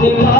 Did I